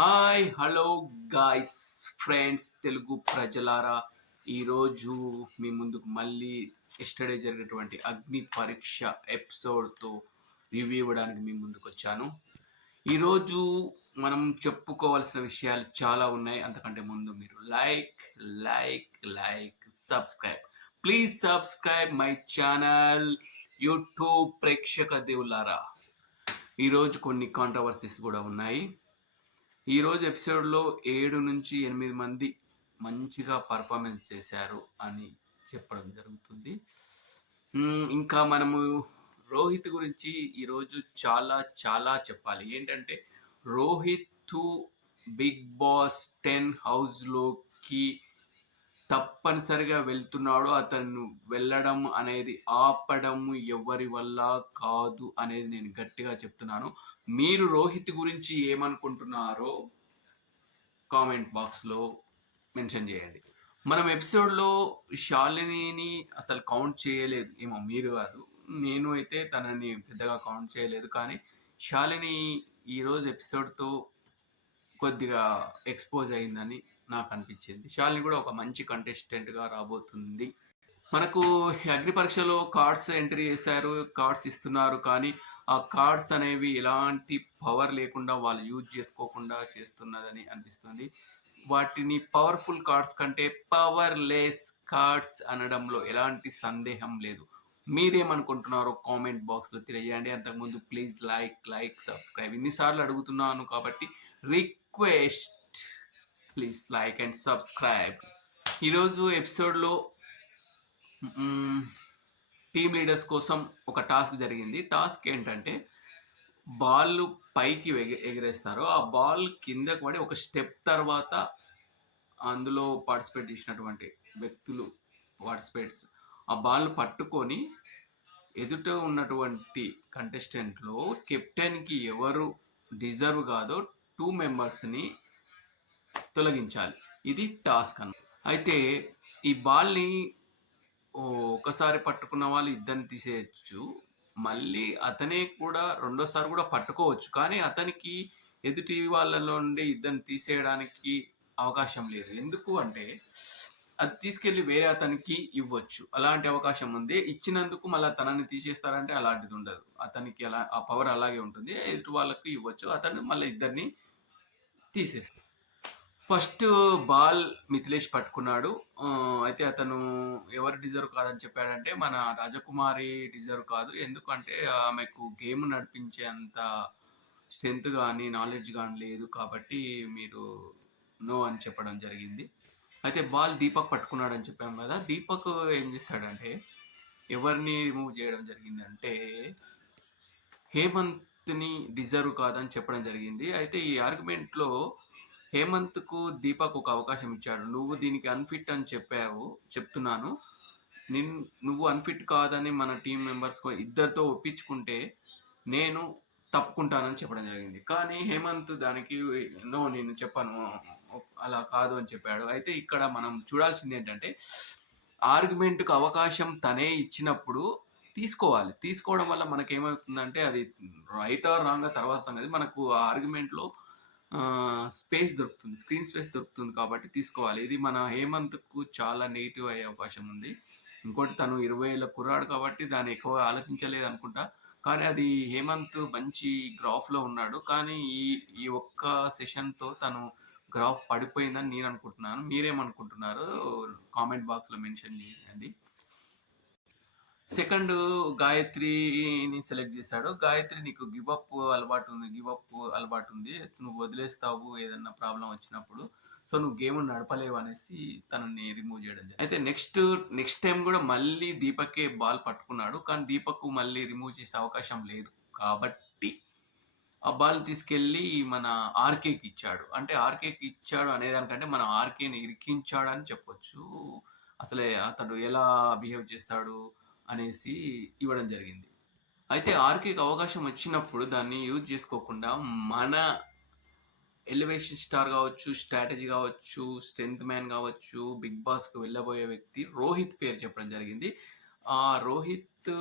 Hi hello guys friends Telugu ప్రజలారా ఈరోజు మీ ముందుకు మళ్ళీ ఎస్టర్డే జరిగినటువంటి అగ్ని పరీక్ష ఎపిసోడ్తో రివ్యూ ఇవ్వడానికి మీ ముందుకు వచ్చాను. ఈరోజు మనం చెప్పుకోవాల్సిన విషయాలు చాలా ఉన్నాయి. అంతకంటే ముందు మీరు like subscribe, please subscribe my channel YouTube ప్రేక్షక దేవులారా. ఈరోజు కొన్ని కాంట్రవర్సీస్ కూడా ఉన్నాయి. ఈరోజు ఎపిసోడ్లో 7 నుంచి 8 మంది మంచిగా పర్ఫార్మెన్స్ చేశారు అని చెప్పడం జరుగుతుంది. ఇంకా మనము రోహిత్ గురించి ఈరోజు చాలా చాలా చెప్పాలి. ఏంటంటే రోహిత్ బిగ్ బాస్ 10 హౌస్లోకి తప్పనిసరిగా వెళ్తున్నాడు. అతను వెళ్ళడం అనేది ఆపడం ఎవరి వల్ల కాదు అనేది నేను గట్టిగా చెప్తున్నాను. మీరు రోహిత్ గురించి ఏమనుకుంటున్నారో కామెంట్ బాక్స్లో మెన్షన్ చేయండి. మనం ఎపిసోడ్లో శాలినిని అసలు కౌంట్ చేయలేదు. ఏమో మీరు కాదు, నేను అయితే తనని పెద్దగా కౌంట్ చేయలేదు. కానీ శాలిని ఈరోజు ఎపిసోడ్తో కొద్దిగా ఎక్స్పోజ్ అయిందని నాకు అనిపించింది. శాలిని కూడా ఒక మంచి కంటెస్టెంట్గా రాబోతుంది. మనకు అగ్ని పరీక్షలో కార్డ్స్ ఎంట్రీ చేశారు, కార్డ్స్ ఇస్తున్నారు. కానీ ఆ కార్డ్స్ అనేవి ఎలాంటి పవర్ లేకుండా వాళ్ళు యూజ్ చేసుకోకుండా చేస్తున్నదని అనిపిస్తుంది. వాటిని పవర్ఫుల్ కార్డ్స్ కంటే పవర్లెస్ కార్డ్స్ అనడంలో ఎలాంటి సందేహం లేదు. మీరేమనుకుంటున్నారో కామెంట్ బాక్స్లో తెలియజేయండి. అంతకుముందు ప్లీజ్ లైక్ సబ్స్క్రైబ్. ఇన్నిసార్లు అడుగుతున్నాను కాబట్టి request, please like and subscribe. ఈరోజు ఎపిసోడ్లో టీమ్ లీడర్స్ కోసం ఒక టాస్క్ జరిగింది. టాస్క్ ఏంటంటే బాల్ పైకి ఎగరేస్తారు. ఆ బాల్ కిందకు పడి ఒక స్టెప్ తర్వాత అందులో పార్టిసిపేట్ చేసినటువంటి వ్యక్తులు పార్టిసిపేట్స్ ఆ బాల్ పట్టుకొని ఎదుట ఉన్నటువంటి కంటెస్టెంట్లో కెప్టెన్కి ఎవరు డిజర్వ్ కాదో 2 మెంబర్స్ని తొలగించాలి. ఇది టాస్క్ అన్న. అయితే ఈ బాల్ని ఒకసారి పట్టుకున్న వాళ్ళు ఇద్దరిని తీసేయచ్చు. మళ్ళీ అతనే కూడా రెండోసారి కూడా పట్టుకోవచ్చు. కానీ అతనికి ఎదుటి వాళ్ళ నుండి ఇద్దరిని తీసేయడానికి అవకాశం లేదు. ఎందుకు అంటే అది తీసుకెళ్లి వేరే అతనికి ఇవ్వచ్చు. అలాంటి అవకాశం ఉంది. ఇచ్చినందుకు మళ్ళీ తనని తీసేస్తారంటే అలాంటిది ఉండదు. అతనికి అలా ఆ పవర్ అలాగే ఉంటుంది. ఎదుటి వాళ్ళకి ఇవ్వచ్చు. అతను మళ్ళీ ఇద్దరిని తీసేస్తారు. ఫస్ట్ బాల్ మిథిలేష్ పట్టుకున్నాడు. అయితే అతను ఎవరు డిజర్వ్ కాదని చెప్పాడంటే మన రాజకుమారి డిజర్వ్ కాదు. ఎందుకంటే ఆమెకు గేమ్ నడిపించే అంత స్ట్రెంత్ కానీ నాలెడ్జ్ కానీ లేదు. కాబట్టి మీరు నో అని చెప్పడం జరిగింది. అయితే బాల్ దీపక్ పట్టుకున్నాడు అని చెప్పాం కదా. దీపక్ ఏం చేస్తాడంటే ఎవరిని రిమూవ్ చేయడం జరిగిందంటే హేమంత్ని డిజర్వ్ కాదని చెప్పడం జరిగింది. అయితే ఈ ఆర్గ్యుమెంట్లో హేమంత్కు దీపక్ ఒక అవకాశం ఇచ్చాడు. నువ్వు దీనికి అన్ఫిట్ అని చెప్తున్నాను. నువ్వు అన్ఫిట్ కాదని మన టీం మెంబర్స్ ఇద్దరితో ఒప్పించుకుంటే నేను తప్పుకుంటానని చెప్పడం జరిగింది. కానీ హేమంత్ దానికి నో, నేను చెప్పాను, అలా కాదు అని చెప్పాడు. అయితే ఇక్కడ మనం చూడాల్సింది ఏంటంటే ఆర్గ్యుమెంట్కు అవకాశం తనే ఇచ్చినప్పుడు తీసుకోవాలి. తీసుకోవడం వల్ల మనకేమవుతుందంటే అది రైట్ ఆర్ రాంగ్ తర్వాత సంగతి. మనకు ఆ ఆర్గ్యుమెంట్లో స్పేస్ దొరుకుతుంది, స్క్రీన్ స్పేస్ దొరుకుతుంది. కాబట్టి తీసుకోవాలి. ఇది మన హేమంత్కు చాలా నెగిటివ్ అయ్యే అవకాశం ఉంది. ఇంకోటి తను 20 ఏళ్ళ కుర్రాడు కాబట్టి దాన్ని ఎక్కువ ఆలోచించలేదు అనుకుంటా. కానీ అది హేమంత్ మంచి గ్రాఫ్లో ఉన్నాడు. కానీ ఈ ఒక్క సెషన్తో తను గ్రాఫ్ పడిపోయిందని నేను అనుకుంటున్నాను. మీరేమనుకుంటున్నారో కామెంట్ బాక్స్లో మెన్షన్ చేయండి. సెకండ్ గాయత్రిని సెలెక్ట్ చేశాడు. గాయత్రి, నీకు గివప్ అలవాటు ఉంది, నువ్వు వదిలేస్తావు ఏదన్నా ప్రాబ్లం వచ్చినప్పుడు, సో నువ్వు గేమ్ నడపలేవు అనేసి తనని రిమూవ్ చేయడం జరిగింది. అయితే నెక్స్ట్ టైం కూడా మళ్ళీ దీపకే బాల్ పట్టుకున్నాడు. కానీ దీపక్ మళ్ళీ రిమూవ్ చేసే అవకాశం లేదు. కాబట్టి ఆ బాల్ తీసుకెళ్ళి మన ఆర్కేకి ఇచ్చాడు. అంటే ఆర్కేకి ఇచ్చాడు అనేదానికంటే మన ఆర్కేని ఇరికించాడు అని చెప్పొచ్చు. అసలే అతడు ఎలా బిహేవ్ చేస్తాడు అనేసి ఇవ్వడం జరిగింది. అయితే ఆర్కేకి అవకాశం వచ్చినప్పుడు దాన్ని యూజ్ చేసుకోకుండా మన ఎలివేషన్ స్టార్ కావచ్చు, స్ట్రాటజీ కావచ్చు, స్ట్రెంత్ మ్యాన్ కావచ్చు, బిగ్ బాస్కి వెళ్ళబోయే వ్యక్తి రోహిత్ పేరు చెప్పడం జరిగింది. ఆ రోహిత్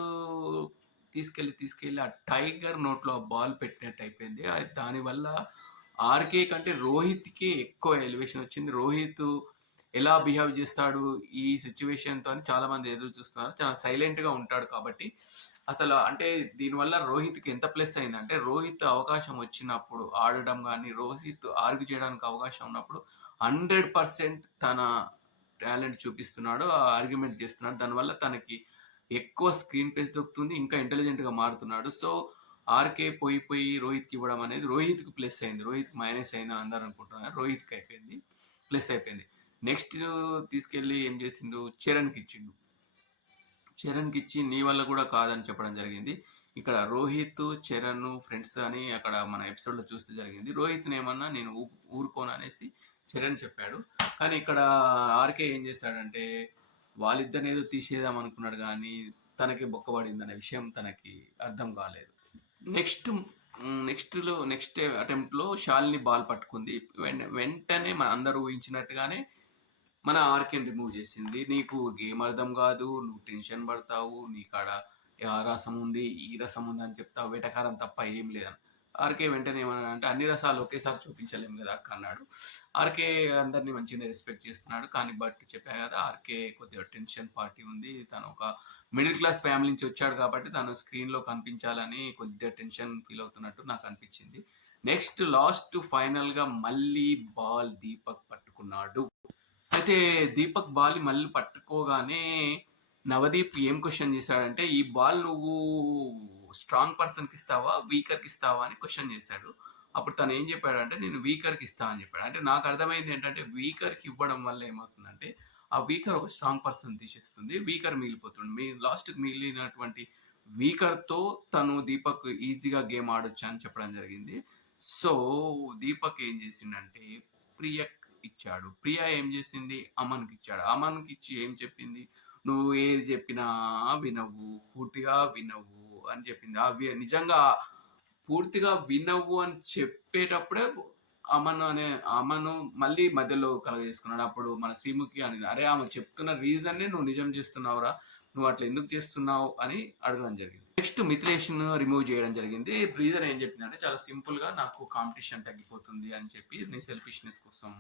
తీసుకెళ్ళి ఆ టైగర్ నోట్లో ఆ బాల్ పెట్టినట్టు అయిపోయింది. దానివల్ల ఆర్కే కంటే రోహిత్కి ఎక్కువ ఎలివేషన్ వచ్చింది. రోహిత్ ఎలా బిహేవ్ చేస్తాడు ఈ సిచ్యువేషన్తో అని చాలా మంది ఎదురు చూస్తున్నారు. చాలా సైలెంట్గా ఉంటాడు కాబట్టి అసలు అంటే దీనివల్ల రోహిత్కి ఎంత ప్లస్ అయిందంటే రోహిత్ అవకాశం వచ్చినప్పుడు ఆడడం కానీ రోహిత్ ఆర్గ్యూ చేయడానికి అవకాశం ఉన్నప్పుడు 100% తన టాలెంట్ చూపిస్తున్నాడు, ఆర్గ్యుమెంట్ చేస్తున్నాడు. దానివల్ల తనకి ఎక్కువ స్క్రీన్ ప్లేస్ దొరుకుతుంది, ఇంకా ఇంటెలిజెంట్గా మారుతున్నాడు. సో ఆర్కే పోయి రోహిత్కి ఇవ్వడం అనేది రోహిత్కి ప్లస్ అయింది. రోహిత్ మైనస్ అయింది అందరు అనుకుంటున్నారు, రోహిత్కి అయిపోయింది, ప్లస్ అయిపోయింది. నెక్స్ట్ తీసుకెళ్ళి ఏం చేసిండు, చరణ్కి ఇచ్చిండు. చరణ్కి ఇచ్చి నీ వల్ల కూడా కాదని చెప్పడం జరిగింది. ఇక్కడ రోహిత్ చరణ్ ఫ్రెండ్స్ అని అక్కడ మన ఎపిసోడ్లో చూస్తే జరిగింది. రోహిత్ని ఏమన్నా నేను ఊరుకోను అనేసి చరణ్ చెప్పాడు. కానీ ఇక్కడ ఆర్కే ఏం చేస్తాడంటే వాళ్ళిద్దరిని ఏదో తీసేద్దాం అనుకున్నాడు కానీ తనకి బొక్కబడింది అనే విషయం తనకి అర్థం కాలేదు. నెక్స్ట్ అటెంప్ట్లో షాలిని బాల్ పట్టుకుంది. వెంటనే మన అందరూ ఊహించినట్టుగానే మన ఆర్కేని రిమూవ్ చేసింది. నీకు గేమ్ అర్థం కాదు, నువ్వు టెన్షన్ పడతావు, నీ కాడ ఆ రసం ఉంది ఈ రసం ఉంది అని చెప్తావు, వేటకారం తప్ప ఏం లేదని. ఆర్కే వెంటనే ఏమన్నా అంటే అన్ని రసాలు ఒకేసారి చూపించలేము కదా అక్క అన్నాడు. ఆర్కే అందరినీ మంచిగా రెస్పెక్ట్ చేస్తున్నాడు. కానీ బట్ చెప్పా కదా ఆర్కే కొద్దిగా టెన్షన్ పార్టీ ఉంది. తను ఒక మిడిల్ క్లాస్ ఫ్యామిలీ నుంచి వచ్చాడు కాబట్టి తను స్క్రీన్లో కనిపించాలని కొద్దిగా టెన్షన్ ఫీల్ అవుతున్నట్టు నాకు అనిపించింది. నెక్స్ట్ లాస్ట్ ఫైనల్గా మళ్ళీ బాల్ దీపక్ పట్టుకున్నాడు. అయితే దీపక్ బాల్ మళ్ళీ పట్టుకోగానే నవదీప్ ఏం క్వశ్చన్ చేశాడంటే ఈ బాల్ నువ్వు స్ట్రాంగ్ పర్సన్కి ఇస్తావా వీకర్కి ఇస్తావా అని క్వశ్చన్ చేశాడు. అప్పుడు తను ఏం చెప్పాడంటే నేను వీకర్కి ఇస్తా అని చెప్పాడు. అంటే నాకు అర్థమైంది ఏంటంటే వీకర్కి ఇవ్వడం వల్ల ఏమవుతుందంటే ఆ వీకర్ ఒక స్ట్రాంగ్ పర్సన్ తీసేస్తుంది, వీకర్ మిగిలిపోతుంది. లాస్ట్కి మిగిలినటువంటి వీకర్తో తను దీపక్ ఈజీగా గేమ్ ఆడొచ్చు అని చెప్పడం జరిగింది. సో దీపక్ ఏం చేసిండంటే ప్రియ ఇచ్చాడు. ప్రియా ఏం చేసింది, అమన్కి ఇచ్చాడు. అమన్కి ఇచ్చి ఏం చెప్పింది, నువ్వు ఏది చెప్పినా వినవు, పూర్తిగా వినవు అని చెప్పింది. నిజంగా పూర్తిగా వినవు అని చెప్పేటప్పుడే అమను మళ్ళీ మధ్యలో కలగజేసుకున్నాడు. అప్పుడు మన శ్రీముఖి అనేది అరే ఆమె చెప్తున్న రీజన్నే నువ్వు నిజం చేస్తున్నావురా, నువ్వు అట్లా ఎందుకు చేస్తున్నావు అని అడగడం జరిగింది. నెక్స్ట్ మిథిలేష్ రిమూవ్ చేయడం జరిగింది. రీజన్ ఏం చెప్పిందంటే చాలా సింపుల్గా నాకు కాంపిటీషన్ తగ్గిపోతుంది అని చెప్పి నీ సెల్ఫిష్నెస్ కోసం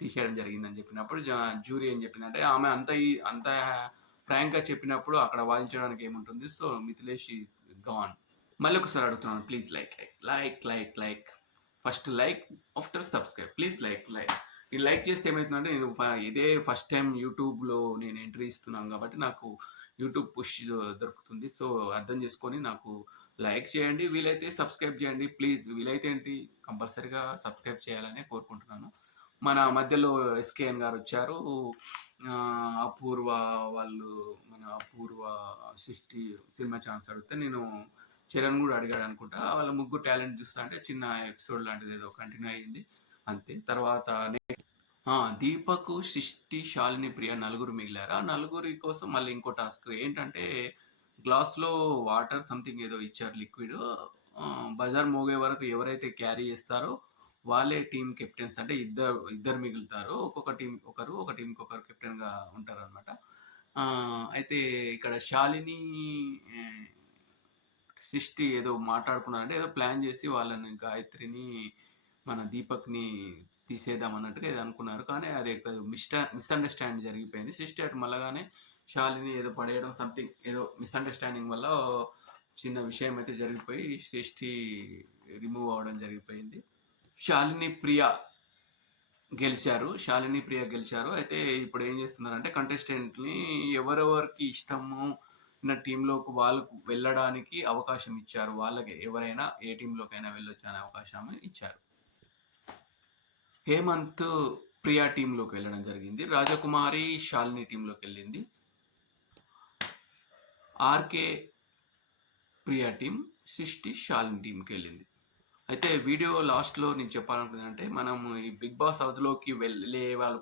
తీసేయడం జరిగిందని చెప్పినప్పుడు జ్యూరీ ఏం చెప్పిందంటే ఆమె అంత ఫ్రాంక్గా చెప్పినప్పుడు అక్కడ వాదించడానికి ఏముంటుంది. So Mithilesh is gone. మళ్ళీ ఒకసారి అడుగుతున్నాను, please like first like after subscribe, please like. ఈ లైక్ చేస్తే ఏమవుతుందంటే నేను ఇదే ఫస్ట్ టైం యూట్యూబ్లో నేను ఎంట్రీ ఇస్తున్నాను కాబట్టి నాకు యూట్యూబ్ పుష్ దొరుకుతుంది. సో అర్థం చేసుకొని నాకు లైక్ చేయండి, వీలైతే సబ్స్క్రైబ్ చేయండి ప్లీజ్. వీలైతే ఏంటి కంపల్సరీగా సబ్స్క్రైబ్ చేయాలని కోరుకుంటున్నాను. మన మధ్యలో ఎస్కేఎన్ గారు వచ్చారు, అపూర్వ వాళ్ళు మన అపూర్వ సృష్టి సినిమా ఛాన్స్ అడిగితే నేను చరణ్ కూడా అడిగాడు అనుకుంటా. వాళ్ళ ముగ్గురు టాలెంట్ చూస్తా అంటే చిన్న ఎపిసోడ్ లాంటిది ఏదో కంటిన్యూ అయ్యింది అంతే. తర్వాత దీపక్ సృష్టి శాలిని ప్రియ నలుగురు మిగిలారు. ఆ నలుగురి కోసం మళ్ళీ ఇంకో టాస్క్ ఏంటంటే గ్లాస్లో వాటర్ సంథింగ్ ఏదో ఇచ్చారు లిక్విడ్. బజార్ మోగే వరకు ఎవరైతే క్యారీ చేస్తారో వాళ్ళే టీం కెప్టెన్స్. అంటే ఇద్దరు మిగులుతారు, ఒక్కొక్క టీం ఒక టీంకి ఒకరు కెప్టెన్గా ఉంటారు అనమాట. అయితే ఇక్కడ శాలిని సృష్టి ఏదో మాట్లాడుకున్నారంటే ఏదో ప్లాన్ చేసి వాళ్ళని గాయత్రిని మన దీపక్ని తీసేద్దాం అన్నట్టుగా ఏదో అనుకున్నారు. కానీ అది మిస్అండర్స్టాండింగ్ జరిగిపోయింది. సృష్టి అటు మళ్ళగానే శాలిని ఏదో పడేయడం సంథింగ్ ఏదో మిస్అండర్స్టాండింగ్ వల్ల చిన్న విషయం అయితే జరిగిపోయి సృష్టి రిమూవ్ అవ్వడం జరిగిపోయింది. శాలిని ప్రియ గెలిచారు. అయితే ఇప్పుడు ఏం చేస్తున్నారంటే కంటెస్టెంట్ని ఎవరెవరికి ఇష్టము ఉన్న టీంలోకి వాళ్ళకు వెళ్ళడానికి అవకాశం ఇచ్చారు. వాళ్ళకి ఎవరైనా ఏ టీంలోకైనా వెళ్ళొచ్చు అనే అవకాశం ఇచ్చారు. హేమంత్ ప్రియా టీంలోకి వెళ్ళడం జరిగింది. రాజకుమారి శాలిని టీంలోకి వెళ్ళింది. ఆర్కే ప్రియా టీం, సృష్టి శాలిని టీంకి వెళ్ళింది. అయితే వీడియో లాస్ట్లో నేను చెప్పాలనుకుంది అంటే మనం ఈ బిగ్ బాస్ హౌస్లోకి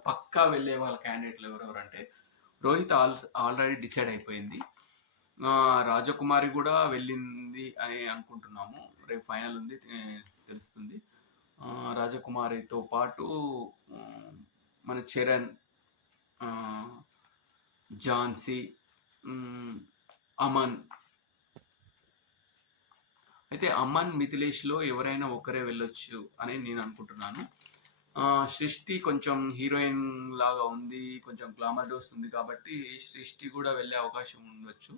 పక్కా వెళ్ళే వాళ్ళ క్యాండిడేట్లు ఎవరెవరంటే రోహిత్ ఆల్రెడీ డిసైడ్ అయిపోయింది. రాజకుమారి కూడా వెళ్ళింది అని అనుకుంటున్నాము, రేపు ఫైనల్ ఉంది తెలుస్తుంది. రాజకుమారితో పాటు మన చరణ్, ఝాన్సీ, అమన్, అయితే అమన్ మిథిలేష్లో ఎవరైనా ఒకరే వెళ్ళొచ్చు అని నేను అనుకుంటున్నాను. సృష్టి కొంచెం హీరోయిన్ లాగా ఉంది, కొంచెం గ్లామర్ డోస్ ఉంది కాబట్టి సృష్టి కూడా వెళ్ళే అవకాశం ఉండొచ్చు.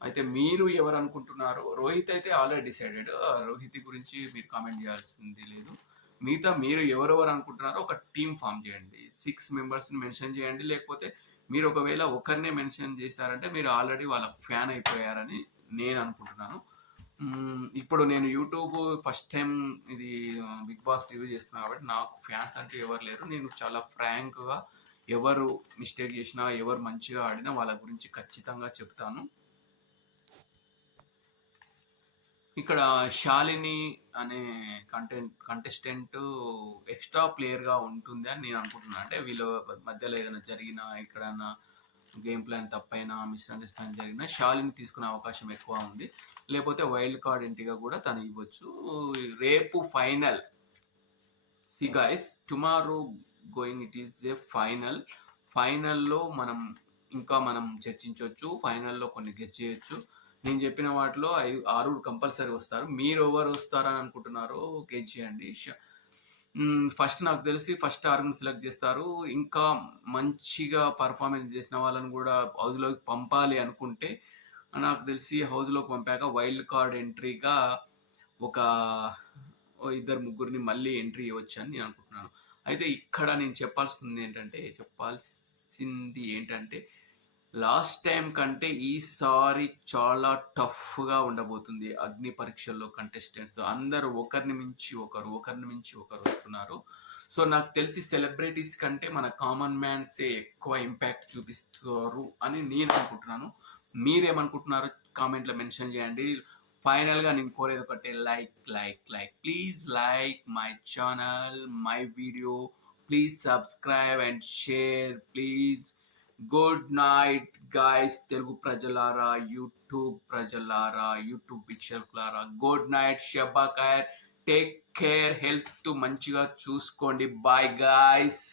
అయితే మీరు ఎవరు అనుకుంటున్నారు? రోహిత్ అయితే ఆల్రెడీ డిసైడెడ్. రోహిత్ గురించి మీరు కామెంట్ చేయాల్సింది లేదు. మిగతా మీరు ఎవరెవరు అనుకుంటున్నారో ఒక టీం ఫామ్ చేయండి. 6 మెంబర్స్ని మెన్షన్ చేయండి. లేకపోతే మీరు ఒకవేళ ఒకరినే మెన్షన్ చేశారంటే మీరు ఆల్రెడీ వాళ్ళ ఫ్యాన్ అయిపోయారని నేను అనుకుంటున్నాను. ఇప్పుడు నేను యూట్యూబ్ ఫస్ట్ టైం ఇది బిగ్ బాస్ రివ్యూ చేస్తున్నాను కాబట్టి నాకు ఫ్యాన్స్ అంటే ఎవరు లేరు. నేను చాలా ఫ్రాంక్గా ఎవరు మిస్టేక్ చేసినా, ఎవరు మంచిగా ఆడినా వాళ్ళ గురించి ఖచ్చితంగా చెప్తాను. ఇక్కడ శాలిని అనే కంటెస్టెంట్ ఎక్స్ట్రా ప్లేయర్గా ఉంటుంది అని నేను అనుకుంటున్నాను. అంటే వీళ్ళ మధ్యలో ఏదైనా జరిగినా, ఎక్కడైనా గేమ్ ప్లాన్ తప్పైనా, మిస్అండర్స్టాండింగ్ జరిగినా శాలిని తీసుకునే అవకాశం ఎక్కువ ఉంది. లేకపోతే వైల్డ్ కార్డ్ ఎంట్రీగా కూడా తను ఇవ్వచ్చు. రేపు final. See guys, tomorrow going it is a ఫైనల్లో మనం చర్చించవచ్చు. ఫైనల్లో కొన్ని గెస్ చేయొచ్చు. నేను చెప్పిన వాటిలో 6 కంపల్సరీ వస్తారు. మీరు ఎవరు వస్తారని అనుకుంటున్నారో గెస్ చేయండి. ఫస్ట్ నాకు తెలిసి ఫస్ట్ 6ని సెలెక్ట్ చేస్తారు. ఇంకా మంచిగా పర్ఫార్మెన్స్ చేసిన వాళ్ళని కూడా హౌస్లోకి పంపాలి అనుకుంటే నాకు తెలిసి హౌస్లోకి పంపాక వైల్డ్ కార్డ్ ఎంట్రీగా ఒక 2-3 మళ్ళీ ఎంట్రీ ఇవ్వచ్చు అని నేను అనుకుంటున్నాను. అయితే ఇక్కడ నేను చెప్పాల్సింది ఏంటంటే లాస్ట్ టైం కంటే ఈసారి చాలా టఫ్గా ఉండబోతుంది. అగ్ని పరీక్షల్లో కంటెస్టెంట్స్ అందరూ ఒకరిని మించి ఒకరు వస్తున్నారు. సో నాకు తెలిసి సెలబ్రిటీస్ కంటే మన కామన్ మ్యాన్సే ఎక్కువ ఇంపాక్ట్ చూపిస్తారు అని నేను అనుకుంటున్నాను. మీరేమనుకుంటున్నారో కామెంట్లో మెన్షన్ చేయండి. ఫైనల్గా నేను కోరేది ఒకటే, like please like my channel, my video, please subscribe and share please. Good night guys, Telugu ప్రజలారా, యూట్యూబ్ ప్రజలారా, యూట్యూబ్ వీక్షకులారా, గుడ్ నైట్, షబ్బా ఖైర్, టేక్ కేర్, హెల్త్ మంచిగా చూసుకోండి. Bye guys.